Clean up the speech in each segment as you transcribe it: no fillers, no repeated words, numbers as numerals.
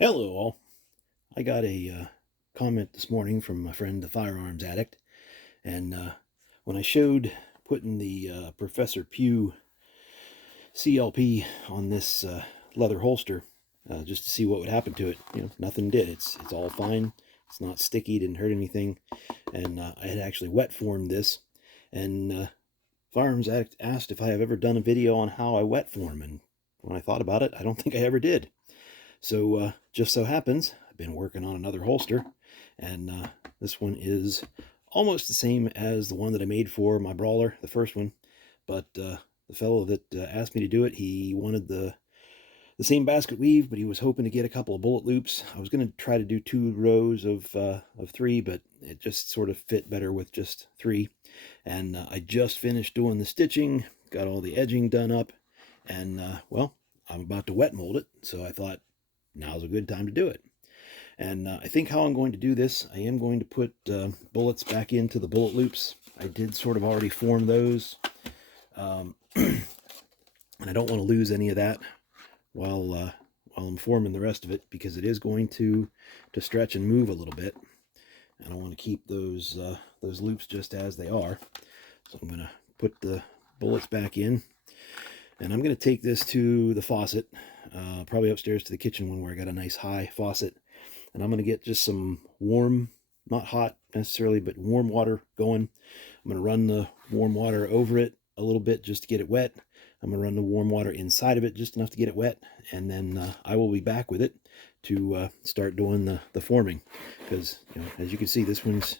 Hello, all. I got a comment this morning from my friend, the Firearms Addict, and when I showed putting the Professor Pew CLP on this leather holster, just to see what would happen to it, nothing did. It's all fine. It's not sticky. Didn't hurt anything. And I had actually wet formed this, and Firearms Addict asked if I have ever done a video on how I wet form, and when I thought about it, I don't think I ever did. So just so happens, I've been working on another holster, and this one is almost the same as the one that I made for my Brawler, the first one. But the fellow that asked me to do it, he wanted the same basket weave, but he was hoping to get a couple of bullet loops. I was going to try to do 2 rows of 3, but it just sort of fit better with just 3. And I just finished doing the stitching, got all the edging done up, and well, I'm about to wet mold it, so I thought now's a good time to do it. And I think how I'm going to do this, I am going to put bullets back into the bullet loops. I did sort of already form those, and I don't want to lose any of that while I'm forming the rest of it, because it is going to stretch and move a little bit, and I want to keep those loops just as they are. So I'm going to put the bullets back in, and I'm going to take this to the faucet, probably upstairs to the kitchen one where I got a nice high faucet, and I'm going to get just some warm, not hot necessarily, but warm water going. I'm going to run the warm water over it a little bit just to get it wet. I'm going to run the warm water inside of it just enough to get it wet, and then I will be back with it to start doing the forming, because as you can see, this one's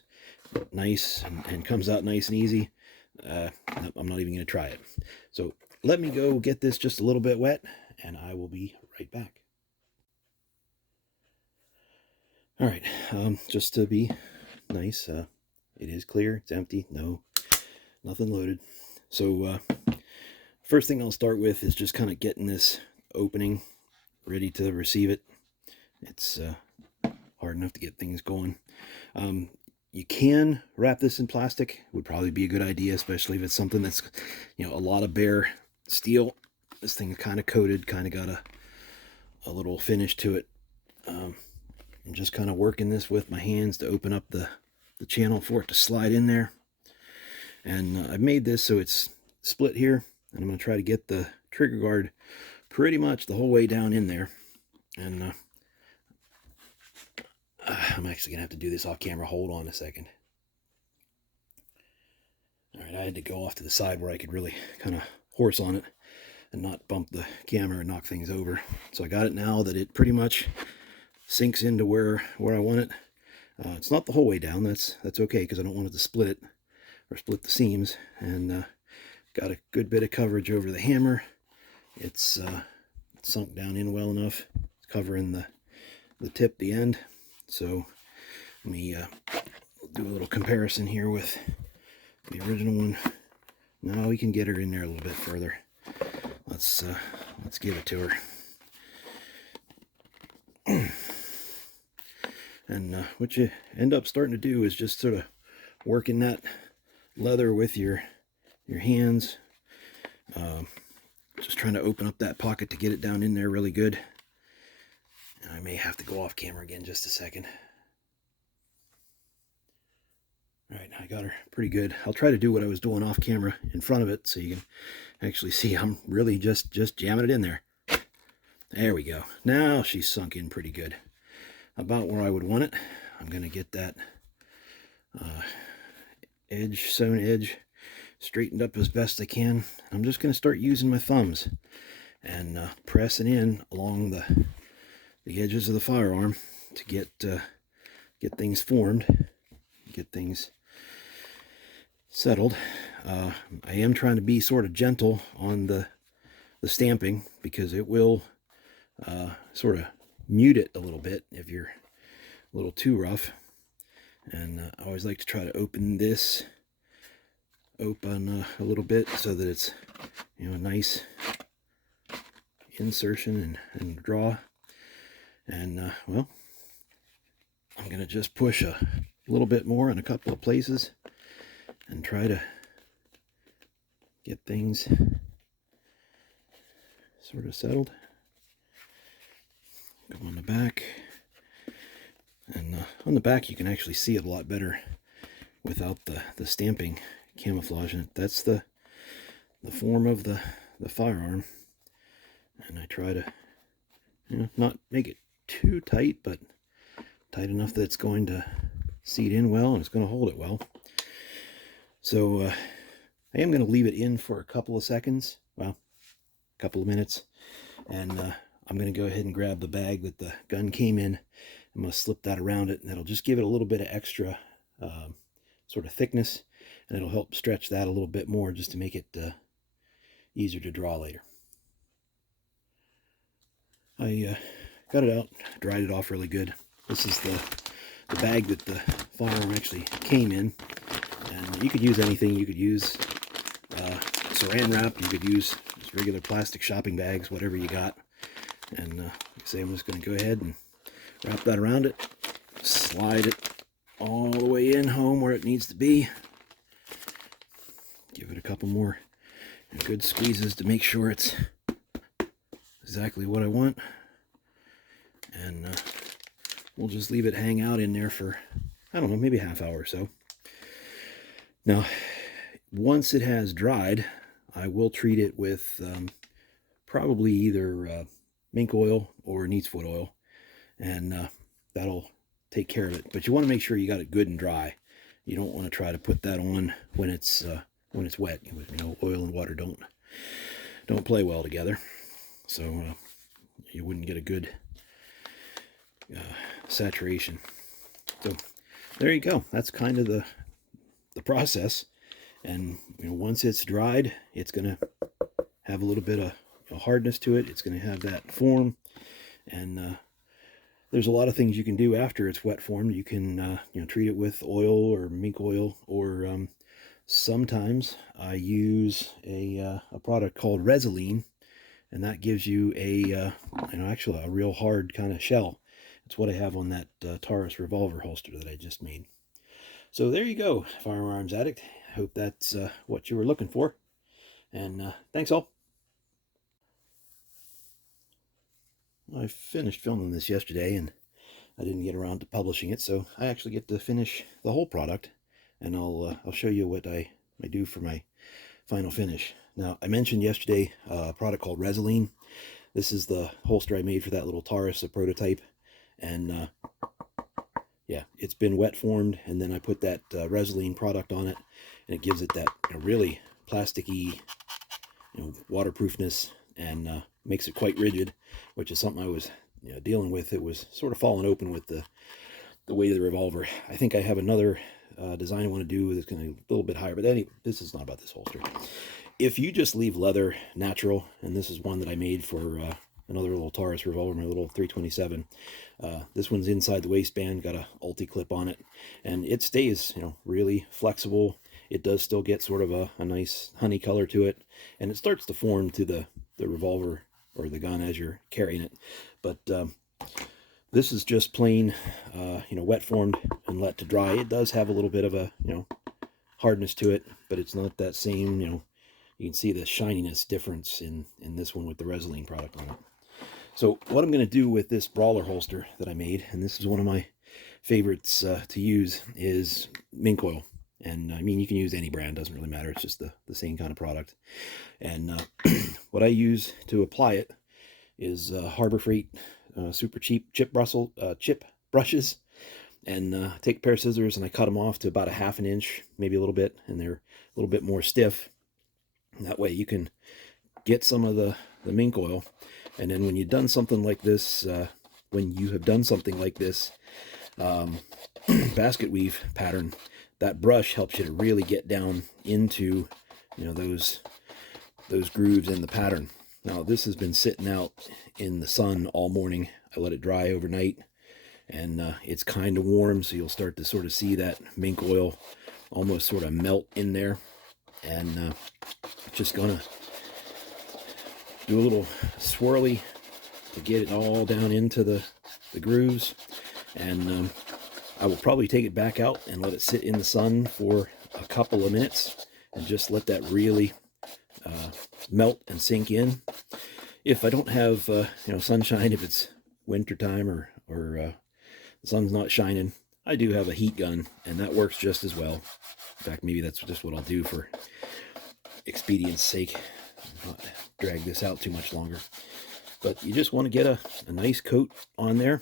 nice and comes out nice and easy. I'm not even going to try it. So let me go get this just a little bit wet, and I will be right back. All right, just to be nice, it is clear, it's empty, nothing loaded. So first thing I'll start with is just kind of getting this opening ready to receive it. It's hard enough to get things going. You can wrap this in plastic, would probably be a good idea, especially if it's something that's a lot of bare steel. This thing's kind of coated, kind of got a little finish to it. I'm just kind of working this with my hands to open up the channel for it to slide in there. And I've made this so it's split here, and I'm going to try to get the trigger guard pretty much the whole way down in there. And I'm actually going to have to do this off camera. Hold on a second. All right, I had to go off to the side where I could really kind of horse on it and not bump the camera and knock things over. So I got it now that it pretty much sinks into where I want it. It's not the whole way down. That's okay, because I don't want it to split it or split the seams. And got a good bit of coverage over the hammer. It's sunk down in well enough. It's covering the tip, the end. So let me do a little comparison here with the original one. Now we can get her in there a little bit further. Let's give it to her. And what you end up starting to do is just sort of working that leather with your hands, just trying to open up that pocket to get it down in there really good. And I may have to go off camera again just a second. All right, I got her pretty good. I'll try to do what I was doing off camera in front of it so you can actually see I'm really just jamming it in there. There we go. Now she's sunk in pretty good. About where I would want it. I'm going to get that sewn edge straightened up as best I can. I'm just going to start using my thumbs and pressing in along the edges of the firearm to get things formed, get things settled. I am trying to be sort of gentle on the stamping, because it will sort of mute it a little bit if you're a little too rough. And I always like to try to open this open a little bit so that it's a nice insertion and draw. And well, I'm gonna just push a little bit more in a couple of places and try to get things sort of settled. Go on the back. And on the back you can actually see it a lot better without the stamping camouflage in it. That's the form of the firearm. And I try to, not make it too tight, but tight enough that it's going to seat in well and it's going to hold it well. So I am going to leave it in for a couple of seconds, well, a couple of minutes, and I'm going to go ahead and grab the bag that the gun came in. I'm going to slip that around it, and that'll just give it a little bit of extra sort of thickness, and it'll help stretch that a little bit more just to make it easier to draw later. I got it out, dried it off really good. This is the bag that the firearm actually came in, and you could use anything. You could use saran wrap, you could use just regular plastic shopping bags, whatever you got. And like I say, I'm just going to go ahead and wrap that around it, slide it all the way in home where it needs to be. Give it a couple more good squeezes to make sure it's exactly what I want. And we'll just leave it hang out in there for, I don't know, maybe a half hour or so. Now, once it has dried, I will treat it with probably either mink oil or neat's foot oil, and that'll take care of it. But you want to make sure you got it good and dry. You don't want to try to put that on when it's wet. Oil and water don't play well together, so you wouldn't get a good saturation. So there you go. That's kind of the process. And once it's dried, it's going to have a little bit of hardness to it. It's going to have that form, and there's a lot of things you can do after it's wet formed. You can treat it with oil or mink oil, or sometimes I use a product called Resolene, and that gives you actually a real hard kind of shell. It's what I have on that Taurus revolver holster that I just made. So there you go, Firearms Addict. I hope that's what you were looking for. And thanks all. I finished filming this yesterday, and I didn't get around to publishing it, so I actually get to finish the whole product, and I'll show you what I do for my final finish. Now, I mentioned yesterday a product called Resolene. This is the holster I made for that little Taurus, a prototype, and yeah, it's been wet formed, and then I put that Resolene product on it, and it gives it that really plasticky, waterproofness, and makes it quite rigid, which is something I was dealing with. It was sort of falling open with the weight of the revolver. I think I have another design I want to do that's going to be a little bit higher, but anyway, this is not about this holster. If you just leave leather natural, and this is one that I made for another little Taurus revolver, my little 327. This one's inside the waistband, got a ulti clip on it, and it stays, really flexible. It does still get sort of a nice honey color to it, and it starts to form to the revolver or the gun as you're carrying it. But this is just plain, wet formed and let to dry. It does have a little bit of a, hardness to it, but it's not that same, you can see the shininess difference in this one with the Resolene product on it. So what I'm going to do with this Brawler holster that I made, and this is one of my favorites to use, is mink oil. And I mean, you can use any brand, doesn't really matter. It's just the same kind of product. And what I use to apply it is Harbor Freight super cheap chip brushes. And take a pair of scissors, and I cut them off to about a ½ inch, maybe a little bit, and they're a little bit more stiff. And that way you can get some of the mink oil. And then when you've done something like this, basket weave pattern, that brush helps you to really get down into, those grooves in the pattern. Now, this has been sitting out in the sun all morning. I let it dry overnight, and it's kind of warm, so you'll start to sort of see that mink oil almost sort of melt in there. And just gonna do a little swirly to get it all down into the grooves. And I will probably take it back out and let it sit in the sun for a couple of minutes and just let that really melt and sink in. If I don't have sunshine, if it's winter time or the sun's not shining, I do have a heat gun, and that works just as well. In fact, maybe that's just what I'll do for expedience sake, not drag this out too much longer. But you just want to get a nice coat on there,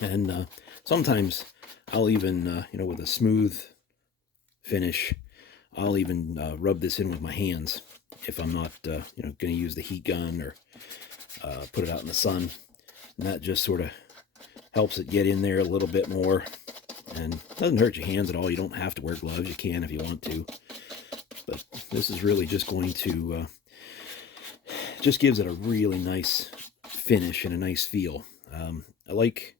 and sometimes I'll even, with a smooth finish, I'll even rub this in with my hands if I'm not, going to use the heat gun or put it out in the sun. And that just sort of helps it get in there a little bit more, and doesn't hurt your hands at all. You don't have to wear gloves. You can if you want to. But this is really just going to, just gives it a really nice finish and a nice feel. I like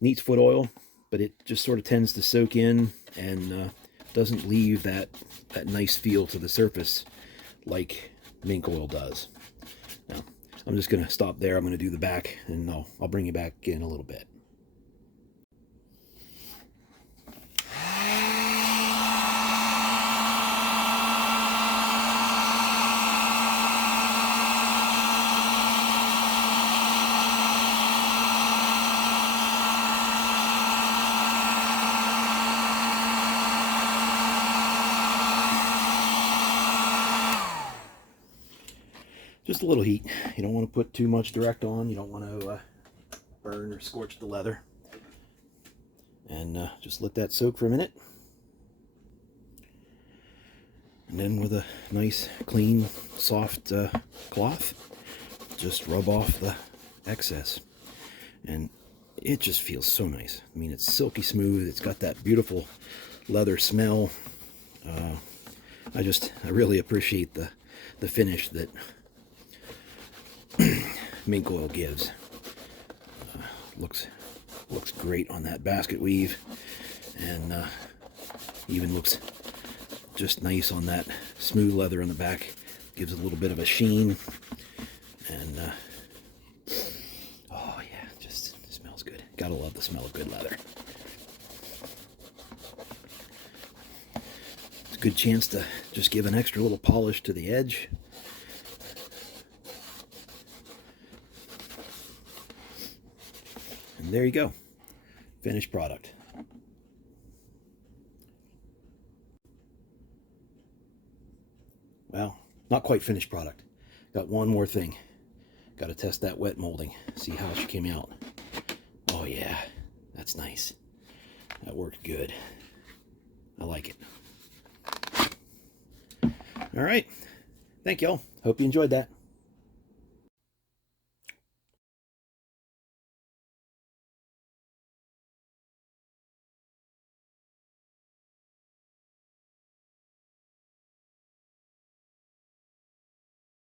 Neat's foot oil, but it just sort of tends to soak in and doesn't leave that nice feel to the surface like mink oil does. Now, I'm just going to stop there. I'm going to do the back, and I'll bring you back in a little bit. Just a little heat. You don't want to put too much direct on. You don't want to burn or scorch the leather. And just let that soak for a minute. And then with a nice, clean, soft cloth, just rub off the excess. And it just feels so nice. I mean, it's silky smooth. It's got that beautiful leather smell. I really appreciate the finish that mink oil gives. Looks great on that basket weave, and even looks just nice on that smooth leather on the back. Gives a little bit of a sheen, and oh yeah, just smells good. Gotta love the smell of good leather. It's a good chance to just give an extra little polish to the edge. And there you go, finished product. Well, not quite finished product. Got one more thing. Got to test that wet molding, see how she came out. Oh yeah, that's nice. That worked good. I like it. All right, thank y'all. Hope you enjoyed that.